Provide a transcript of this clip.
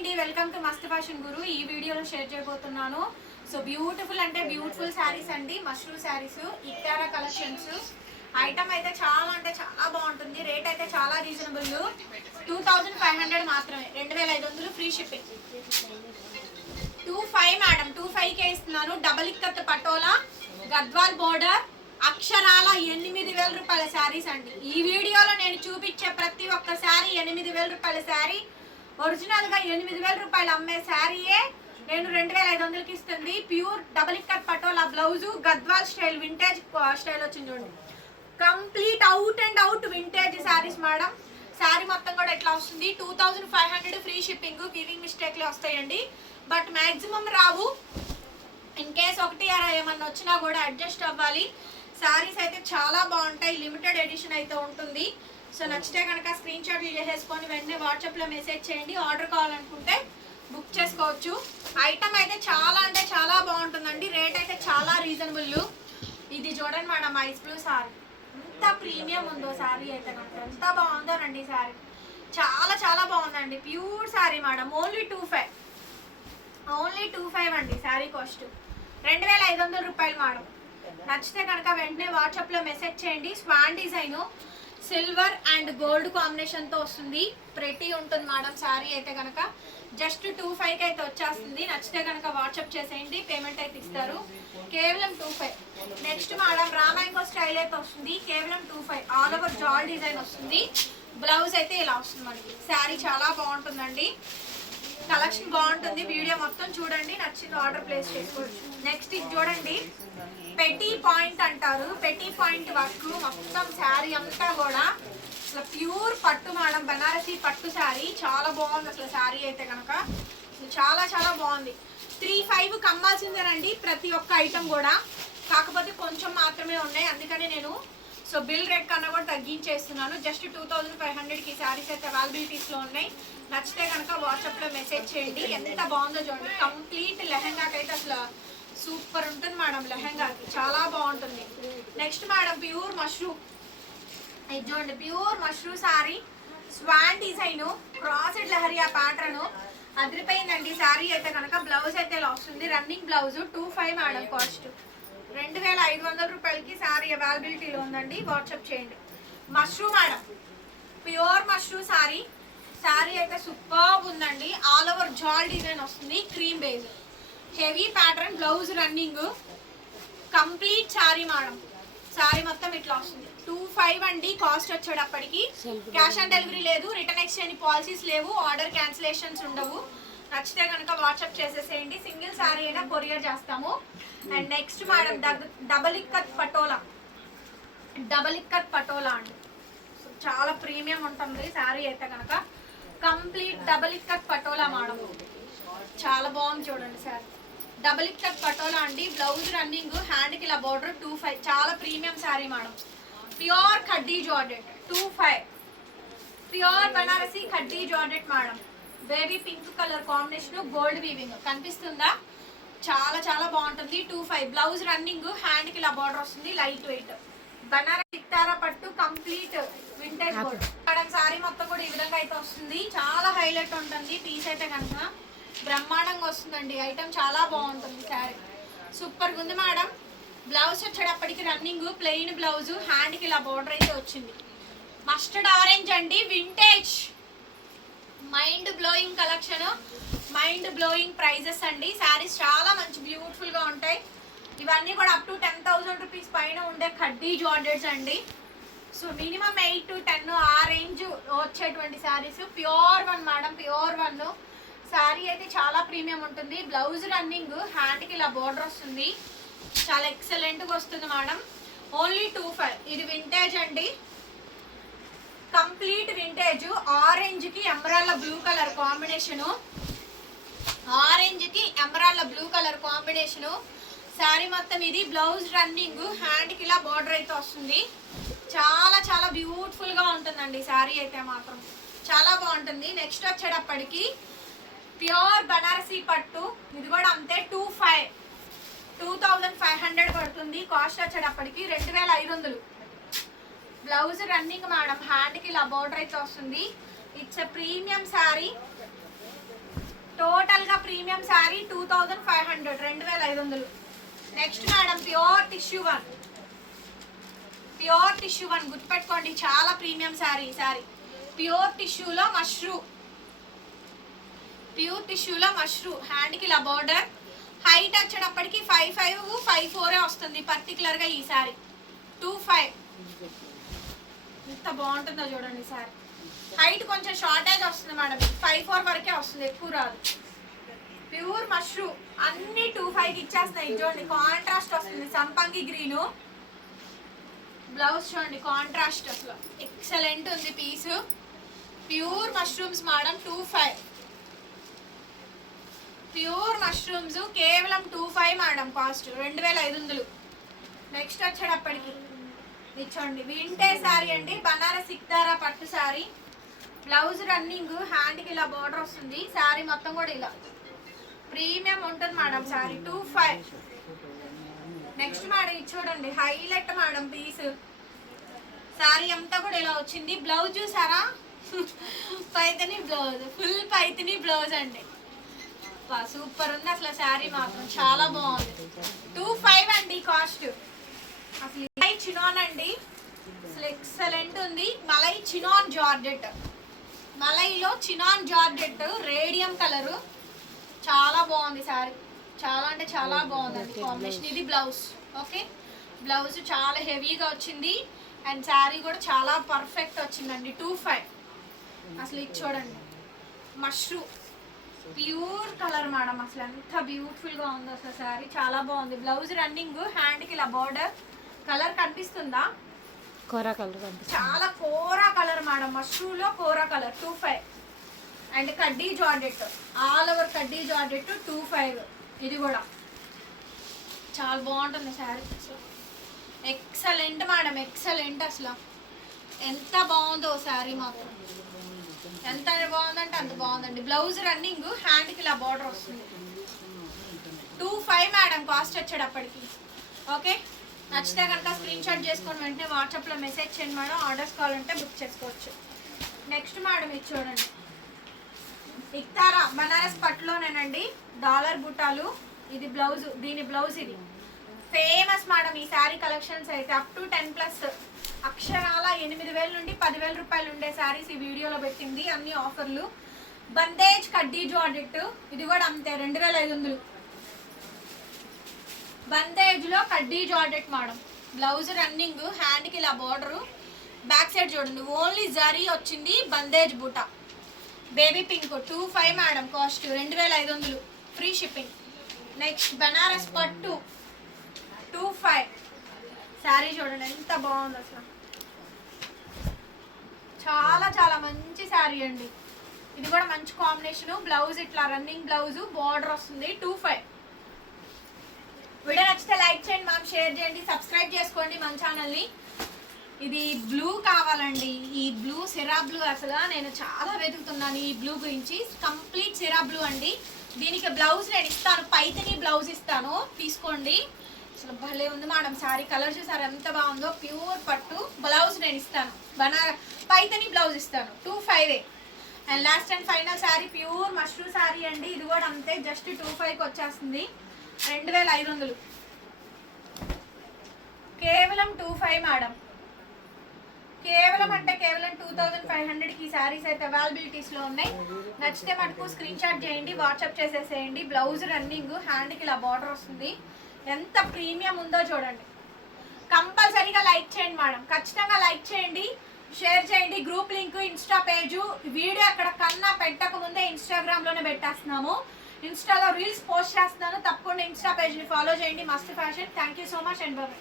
అండి welcome to Mast fashion Guru. ఈ వీడియోలో షేర్ చేయబోతున్నాను. సో బ్యూటిఫుల్ అంటే బ్యూటిఫుల్ శారీస్ అండి మష్రూమ్ శారీస్ ఇక్తారా కలెక్షన్స్ ఐటమ్ అయితే చాలా అంటే చాలా బాగుంటుంది. రేట్ అయితే చాలా reasonable two thousand five hundred మాత్రమే. రెండు వేల ఐదు వందలు free shipping two five madam two ఫైవ్కే ఇస్తున్నాను. డబల్ ఇక్కత్ పటోలా గద్వాల్ బోర్డర్ అక్షరాల ఎనిమిది వేల రూపాయల శారీస్ అండి. ఈ వీడియోలో నేను చూపించే ప్రతి ఒక్క శారీ ఎనిమిది వేల రూపాయల శారీ ఒరిజినల్గా ఎనిమిది వేల రూపాయలు అమ్మే శారీయే. నేను రెండు వేల ఐదు వందలకి ఇస్తుంది. Pure double ikat patola blouse Gadwal style vintage style వచ్చింది చూడండి. Complete out and out vintage saris madam. Sari మొత్తం కూడా ఎట్లా వస్తుంది? Two thousand five hundred free shipping giving మిస్టేక్లే వస్తాయండి. బట్ మ్యాక్సిమం రావు. ఇన్ కేస్ ఒకటి అలా ఏమన్నా వచ్చినా కూడా అడ్జస్ట్ అవ్వాలి. శారీస్ అయితే చాలా బాగుంటాయి. లిమిటెడ్ ఎడిషన్ అయితే ఉంటుంది. సో నచ్చితే కనుక స్క్రీన్ షాట్లు చేసేసుకొని వెంటనే వాట్సాప్లో మెసేజ్ చేయండి. ఆర్డర్ కావాలనుకుంటే బుక్ చేసుకోవచ్చు. ఐటమ్ అయితే చాలా అంటే చాలా బాగుంటుందండి. రేట్ అయితే చాలా రీజనబుల్ ఇది చూడండి మేడం ఐస్ బ్లూ సారీ ఎంత ప్రీమియం ఉందో శారీ అయితే కనుక ఎంత బాగుందోనండి సారీ చాలా చాలా బాగుందండి. Pure sari madam. Only two five only two five అండి శారీ కాస్ట్ రెండు వేల ఐదు వందల రూపాయలు మేడం. నచ్చితే కనుక వెంటనే వాట్సాప్లో మెసేజ్ చేయండి. Swan design silver and gold కాంబినేషన్తో వస్తుంది. ప్రెటీ ఉంటుంది మేడం శారీ అయితే కనుక జస్ట్ టూ ఫైవ్కి అయితే వచ్చేస్తుంది. నచ్చితే కనుక వాట్సాప్ చేసేయండి. పేమెంట్ అయితే ఇస్తారు. కేవలం టూ ఫైవ్ నెక్స్ట్ మేడం రామాంగో స్టైల్ అయితే వస్తుంది. కేవలం టూ ఫైవ్ ఆల్ ఓవర్ జాల్ డిజైన్ వస్తుంది. బ్లౌజ్ అయితే ఇలా వస్తుంది మనకి శారీ చాలా బాగుంటుందండి. కలెక్షన్ బాగుంటుంది. వీడియో మొత్తం చూడండి నచ్చింది ఆర్డర్ ప్లేస్ చేసుకోవచ్చు. నెక్స్ట్ ఇది చూడండి. పెటీ పాయింట్ అంటారు. పెటీ పాయింట్ వర్క్ మొత్తం శారీ అంతా కూడా. అసలు ప్యూర్ పట్టు మేడం బెనారసీ పట్టు శారీ. చాలా బాగుంది అసలు శారీ అయితే కనుక చాలా చాలా బాగుంది. త్రీ ఫైవ్ కమ్మాల్సిందేనండి ప్రతి ఒక్క ఐటమ్ కూడా. కాకపోతే కొంచెం మాత్రమే ఉన్నాయి. అందుకని నేను సో బిల్ రేట్ కన్నా కూడా తగ్గించేస్తున్నాను. జస్ట్ టూ థౌజండ్ ఫైవ్ హండ్రెడ్కి శారీస్ అయితే అవైలబిలిటీస్లో ఉన్నాయి. నచ్చితే కనుక వాట్సాప్లో మెసేజ్ చేయండి. ఎంత బాగుందో చూడండి. కంప్లీట్ లెహంగాకి అయితే అసలు సూపర్ ఉంటుంది మేడం లెహంగాకి. చాలా బాగుంటుంది. నెక్స్ట్ మేడం ప్యూర్ మష్రూమ్ ఇది చూడండి pure mushroom sari. Swan design crossed lahariya pattern. అదిరిపోయిందండి sari అయితే కనుక బ్లౌజ్ అయితే లాస్ట్ ఉంది running blouse. Two five madam cost. రెండు వేల ఐదు వందల రూపాయలకి శారీ అవైలబిలిటీలో ఉందండి. వాట్సాప్ చేయండి. Mushroom madam pure mushroom sari sari అయితే సూపర్ ఉందండి. ఆల్ ఓవర్ జాల్ డిజైన్ వస్తుంది. Cream base heavy pattern blouse running complete sari madam. Sari మొత్తం ఇట్లా వస్తుంది. టూ ఫైవ్ అండి. కాస్ట్ వచ్చేటప్పటికి. క్యాష్ ఆన్ డెలివరీ లేదు. రిటర్న్ ఎక్స్చేంజ్ పాలసీస్ లేవు. ఆర్డర్ క్యాన్సిలేషన్స్ ఉండవు. నచ్చితే కనుక వాట్సాప్ చేసేసేయండి. సింగిల్ శారీ అయినా కొరియర్ చేస్తాము. And next madam double ikat patola. Double ikat patola అండి. చాలా ప్రీమియం ఉంటుంది శారీ అయితే కనుక complete double ikat patola madam. చాలా బాగుంది చూడండి సార్. డబల్ ఇక్కత్ పటోలా అండి. బ్లౌజ్ రన్నింగ్ హ్యాండ్కి ఇలా బార్డర్ టూ ఫైవ్ చాలా ప్రీమియం శారీ మేడం. ప్యూర్ కడ్డీ georgette two five pure Banarasi కడ్డీ georgette madam. Baby pink colour combination gold weaving. కనిపిస్తుందా? చాలా చాలా బాగుంటుంది. Two five. బ్లౌజ్ రన్నింగ్ హ్యాండ్కి ఇలా బార్డర్ వస్తుంది లైట్ వెయిట్. బనారస్ ఇక్తారా పట్టు complete vintage gold madam sari మొత్తం కూడా ఈ విధంగా అయితే వస్తుంది. చాలా హైలైట్ ఉంటుంది. పీస్ అయితే కనుక బ్రహ్మాండంగా వస్తుందండి. ఐటమ్ చాలా బాగుంటుంది శారీ. సూపర్ ఉంది మేడం. బ్లౌజ్ వచ్చేటప్పటికి రన్నింగ్ ప్లెయిన్ బ్లౌజ్ హ్యాండ్కి ఇలా బార్డర్ అయితే వచ్చింది. మస్టర్డ్ ఆరెంజ్ అండి vintage. Mind blowing collection mind blowing prices అండి. శారీస్ చాలా మంచి బ్యూటిఫుల్గా ఉంటాయి. ఇవన్నీ కూడా up to ten thousand rupees పైన ఉండే కడ్డీ జార్డెడ్స్ అండి. So minimum eight to ten ఆ రేంజ్ వచ్చేటువంటి saris. Pure one madam pure one sari అయితే చాలా ప్రీమియం ఉంటుంది. బ్లౌజ్ రన్నింగ్ హ్యాండ్కి ఇలా బోర్డర్ వస్తుంది. చాలా ఎక్సలెంట్గా వస్తుంది మేడం ఓన్లీ టూ ఫైవ్ ఇది వింటేజ్ అండి. కంప్లీట్ వింటేజ్ ఆరెంజ్కి emerald blue colour combination ఆరెంజ్కి emerald blue colour combination sari మొత్తం ఇది బ్లౌజ్ రన్నింగ్ హ్యాండ్కి ఇలా బార్డర్ అయితే వస్తుంది. చాలా చాలా బ్యూటిఫుల్గా ఉంటుందండి శారీ అయితే మాత్రం. చాలా బాగుంటుంది. నెక్స్ట్ వచ్చేటప్పటికి ప్యూర్ బనారసీ పట్టు. ఇది కూడా అంతే two five two thousand five hundred పడుతుంది. కాస్ట్ వచ్చేటప్పటికి రెండు వేల ఐదు వందలు. బ్లౌజ్ రన్నింగ్ మేడం హ్యాండ్కి ఇలా బోర్డర్ అయితే వస్తుంది. It's a premium sari premium sari two thousand five hundred రెండు వేల ఐదు వందలు. Next madam pure tissue one pure tissue one గుర్తుపెట్టుకోండి చాలా ప్రీమియం శారీ ఈ శారీ ప్యూర్ టిష్యూలో మష్రూ ప్యూర్ టిష్యూలో మష్రూ హ్యాండ్కి ఇలా బార్డర్ హైట్ వచ్చేటప్పటికి ఫైవ్ ఫైవ్ ఫైవ్ ఫోరే వస్తుంది పర్టికులర్గా ఈ శారీ టూ ఫైవ్ ఎంత బాగుంటుందో చూడండి సార్. హైట్ కొంచెం షార్టేజ్ వస్తుంది మేడం. ఫైవ్ ఫోర్ వరకే వస్తుంది ఎక్కువ రాదు. ప్యూర్ మష్రూమ్ అన్ని టూ ఫైవ్ ఇచ్చేస్తాయి చూడండి కాంట్రాస్ట్ వస్తుంది. సంపంగి గ్రీను బ్లౌజ్ చూడండి కాంట్రాస్ట్ అసలు. ఎక్సలెంట్ ఉంది piece pure mushrooms madam two five pure mushrooms కేవలం టూ ఫైవ్ మేడం కాస్ట్ రెండు వేల ఐదు వందలు. నెక్స్ట్ వచ్చేటప్పటికి. ఇచ్చోండి. వింటే శారీ అండి. బనారస్ సిక్దారా పట్టు శారీ బ్లౌజ్ రన్నింగ్ హ్యాండ్కి ఇలా బార్డర్ వస్తుంది. శారీ మొత్తం కూడా ఇలా. ప్రీమియం ఉంటుంది madam sari two five. Next madam ఇది చూడండి. Highlight madam piece. శారీ అంతా కూడా ఇలా వచ్చింది. బ్లౌజ్ చూసారా? Paithani blouse. Full Paithani blouse అండి. సూపర్ ఉంది అసలు శారీ మాత్రం. చాలా బాగుంది. టూ ఫైవ్ అండి కాస్ట్. అసలు మలై చినాన్ అండి. అసలు ఎక్సలెంట్ ఉంది. మలై చినాన్ జార్జెట్. మలైలో చినాన్ జార్జెట్ రేడియం కలరు. చాలా బాగుంది శారీ చాలా అంటే చాలా బాగుందండి కాంబినేషన్. ఇది బ్లౌజ్. ఓకే బ్లౌజ్ చాలా హెవీగా వచ్చింది. అండ్ శారీ కూడా చాలా పర్ఫెక్ట్ వచ్చిందండి. టూ ఫైవ్ అసలు ఇది చూడండి. మష్రూ. Pure colour madam. అసలు ఎంత బ్యూటిఫుల్గా ఉందో అసలు శారీ. చాలా బాగుంది. బ్లౌజ్ రన్నింగ్ హ్యాండ్కి ఇలా బార్డర్ కలర్ కనిపిస్తుందా? కొరా కలర్ కనిపిస్తుంది. చాలా కోరా కలర్ మేడం. మష్రూలో కోరా కలర్ టూ ఫైవ్. అండ్ కడ్డీ జార్డెట్ ఆల్ ఓవర్ కడ్డీ జార్డెట్ టూ ఫైవ్. ఇది కూడా. చాలా బాగుంటుంది శారీ. అసలు ఎక్సలెంట్ మేడం ఎక్సలెంట్ అసలు. ఎంత బాగుందో శారీ మాత్రం ఎంత బాగుందంటే అంత బాగుందండి. బ్లౌజ్ రన్నింగ్ హ్యాండ్కి ఇలా బార్డర్ వస్తుంది. టూ ఫైవ్ మేడం కాస్ట్ వచ్చేటప్పటికి. ఓకే? నచ్చితే కనుక స్క్రీన్ షాట్ చేసుకొని వెంటనే వాట్సాప్లో మెసేజ్ చేయండి మేడం. ఆర్డర్స్ కావాలంటే బుక్ చేసుకోవచ్చు. నెక్స్ట్ మేడం ఇది చూడండి. ఇక్తారా బనారస్ పట్టులోనేనండి. డాలర్ బుట్టాలు ఇది బ్లౌజ్ దీని బ్లౌజ్ ఇది. ఫేమస్ మేడం ఈ శారీ కలెక్షన్స్ అయితే అప్ టు టెన్ ప్లస్ అక్షరాల ఎనిమిది వేల నుండి పదివేల రూపాయలు ఉండే శారీస్ ఈ వీడియోలో పెట్టింది. అన్ని ఆఫర్లు బందేజ్ కడ్డీ జార్జెట్ ఇది కూడా అంతే రెండు వేల ఐదు వందలు. బందేజ్లో కడ్డీ జార్డెట్ మేడం. బ్లౌజ్ రన్నింగ్ హ్యాండ్కి ఇలా బార్డర్ బ్యాక్ సైడ్ చూడండి. ఓన్లీ జరీ వచ్చింది bandhej బూట. Baby pink two five madam cost రెండు వేల ఐదు వందలు. ఫ్రీ షిప్పింగ్ నెక్స్ట్ బనారస్ పట్టు టూ ఫైవ్ శారీ చూడండి ఎంత బాగుంది అసలు. చాలా చాలా మంచి శారీ అండి. ఇది కూడా మంచి కాంబినేషన్ బ్లౌజ్ ఇట్లా రన్నింగ్ బ్లౌజ్ బార్డర్ వస్తుంది టూ ఫైవ్ వీడియో నచ్చితే లైక్ చేయండి మ్యామ్ షేర్ చేయండి సబ్స్క్రైబ్ చేసుకోండి మన ఛానల్ని. ఇది బ్లూ కావాలండి. ఈ బ్లూ సిరా బ్లూ అసలు నేను చాలా వెతుకుతున్నాను ఈ బ్లూ గురించి. కంప్లీట్ సిరా బ్లూ అండి. దీనికి బ్లౌజ్ నేను ఇస్తాను పైతని బ్లౌజ్ ఇస్తాను. తీసుకోండి. అసలు భలే ఉంది మేడం సారీ. కలర్ చూసారు ఎంత బాగుందో? ప్యూర్ పట్టు. బ్లౌజ్ నేను ఇస్తాను. బనార పైతని బ్లౌజ్ ఇస్తాను. Two five. And last and final sari pure mashru sari అండి. ఇది కూడా అంతే జస్ట్ టూ ఫైవ్కి వచ్చేస్తుంది. రెండు వేల ఐదు వందలు. కేవలం టూ ఫైవ్ మేడం. కేవలం అంటే కేవలం టూ థౌజండ్ ఫైవ్ హండ్రెడ్కి ఈ శారీస్ అయితే అవైలబిలిటీస్లో ఉన్నాయి. నచ్చితే మటుకు స్క్రీన్ షాట్ చేయండి వాట్సాప్ చేసేసేయండి. బ్లౌజ్ రన్నింగ్ హ్యాండ్కి ఇలా బార్డర్ వస్తుంది. ఎంత ప్రీమియం ఉందో చూడండి. కంపల్సరీగా లైక్ చేయండి మేడం. ఖచ్చితంగా లైక్ చేయండి షేర్ చేయండి. Group link Insta page video అక్కడ కన్నా పెట్టక ముందే ఇన్స్టాగ్రామ్లోనే పెట్టేస్తున్నాము. ఇన్స్టాలో రీల్స్ పోస్ట్ చేస్తున్నాను. తప్పకుండా ఇన్స్టా పేజ్ని ఫాలో చేయండి. Mast fashion. Thank you so much and bye